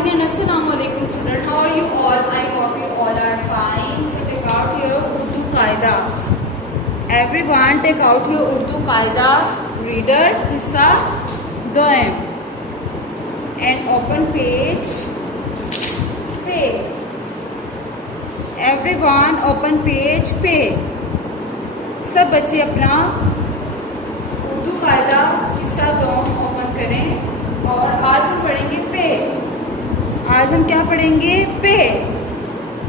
morning and Assalamu alaikum students. How are you all? I hope you all are fine. So take out your Urdu Qaida. Everyone take out your Urdu Qaida reader hissa doem and open page पे. Everyone open page पे. सब बच्चे अपना उर्दू कायदा हिस्सा दोम open करें और आज हम पढ़ेंगे पे. आज हम क्या पढ़ेंगे? पे.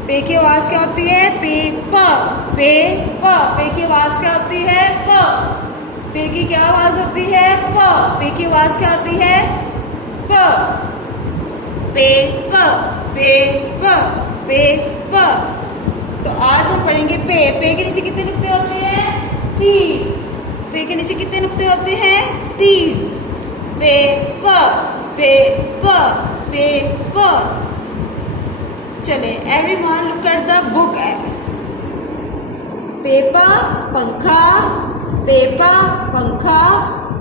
पे की आवाज़ क्या होती है? पे प. पे प. पे की आवाज़ क्या होती है? प. पे की क्या आवाज़ होती है? प. पे की आवाज़ क्या होती है? प. पे प. पे प. पे प. तो आज हम पढ़ेंगे पे. पे के नीचे कितने नुक्ते होते हैं? 3. पे के नीचे कितने नुक्ते होते हैं? 3. पे प. पे प. पे प. चले everyone look at the book. Peppa पंखा, पेपा पंखा,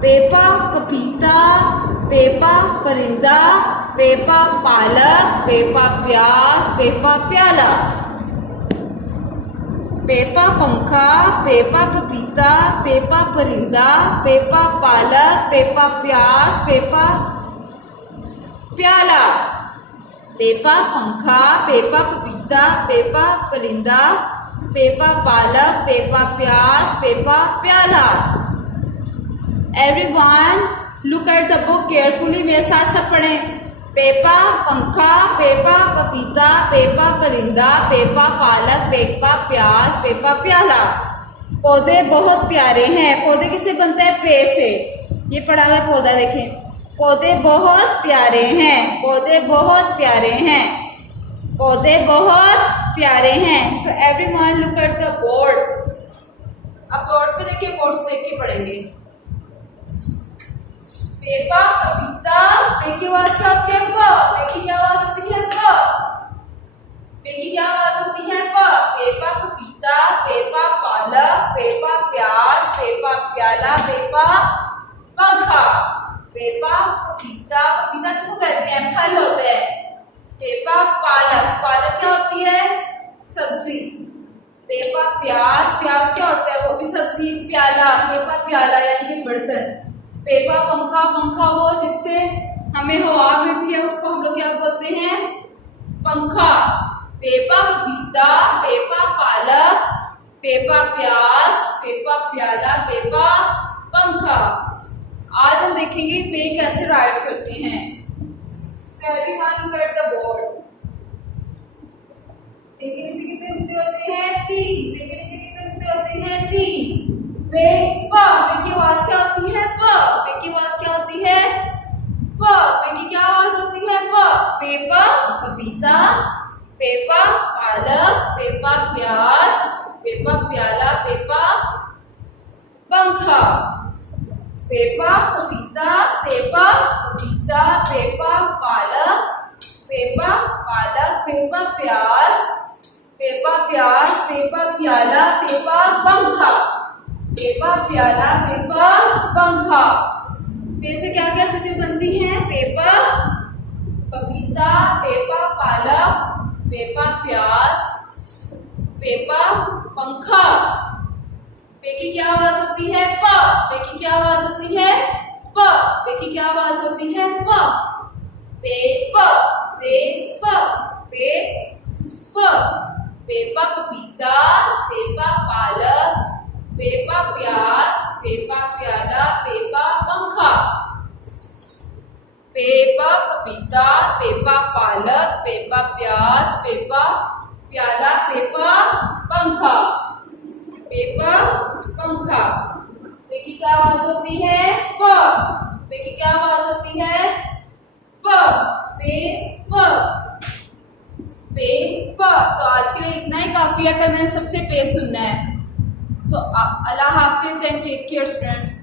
पेपा पपीता, पेपा परिंदा, पेपा पालक, पेपा प्याज, पेपा प्याला. पेपा पंखा, पेपा पपीता, पेपा परिंदा, पेपा पालक, पेपा प्याज, पेपा प्याला. पेपा पंखा, पेपा पपीता, पेपा परिंदा, पेपा पालक, पेपा प्याज, पेपा प्याला. Everyone look at the book carefully. मेरे साथ सब पढ़ें. पेपा पंखा, पेपा पपीता, पेपा परिंदा, पेपा पालक, पेपा प्याज, पेपा प्याला. पौधे बहुत प्यारे हैं. पौधे किससे बनते हैं? पे से. ये पढ़ा हुआ पौधा देखें. पौधे बहुत प्यारे हैं. पौधे बहुत प्यारे हैं. पौधे बहुत प्यारे हैं. So everyone look at the board. अब बोर्ड पे देखिए, बोर्ड से देख के पढ़ेंगे. पेपा पपीता, पे की आवाज क्या होती है? प. पे की क्या आवाज होती है? प. पे की क्या आवाज होती है? प. पेपा पपीता, पेपा पालक, पेपा प्याज, पेपा प्याला, पेपा पंखा. पेपा पपीता, पपीता किसको कहते हैं? फल होते हैं. पेपा पालक, पालक क्या होती है? सब्जी. पेपा प्याज, प्याज क्या होता है? वो भी सब्जी. प्याला, पेपा प्याला यानी कि बर्तन. पेपा पंखा, पंखा वो जिससे हमें हवा मिलती है उसको हम लोग क्या बोलते हैं? पंखा. पेपा पपीता, पेपा पालक, पेपा प्याज, पेपा प्याला, पेपा पंखा. आज हम देखेंगे पे कैसे राइट करते हैं. So everyone look at the board. पे के नीचे कितने नुक्ते होते हैं? 3. पे के नीचे कितने नुक्ते होते हैं? 3. पे प. पे की आवाज क्या होती है? प. पे की आवाज क्या होती है? प. पे की क्या आवाज होती है? प. पेपा पपीता, पेपा पालक, पेपा प्याज, पेपा प्याला, पेपा पंखा. पेपा पपीता, पेपा पपीता, पेपा पालक, पेपा पालक, पेपा प्याज, पेपा प्याज, पेपा प्याला, पेपा पंखा. पेपा प्याला, पेपा पंखा. पे से क्या क्या चीजें बनती हैं? पेपा पपीता, पेपा पालक, पेपा प्याज, पेपा पंखा. पे की क्या आवाज होती है? प. पे की क्या आवाज होती है? प. पे की क्या आवाज होती है? प. पे प. पे प. पे प. पेपा पपीता, पेपा पालक, पेपा प्याज, पेपा प्याला, पेपा पंखा. पेपा पपीता, पेपा पालक, पेपा प्याज, पेपा प्याला, पेपा पंखा. पेपा पंखा. पे की क्या आवाज होती है? प. पे की क्या आवाज होती है? प. पे प. पे प. तो आज के लिए इतना ही काफी है. कल मैंने सबसे पे सुनना है. सो अल्लाह हाफिज एंड टेक केयर स्टूडेंट्स.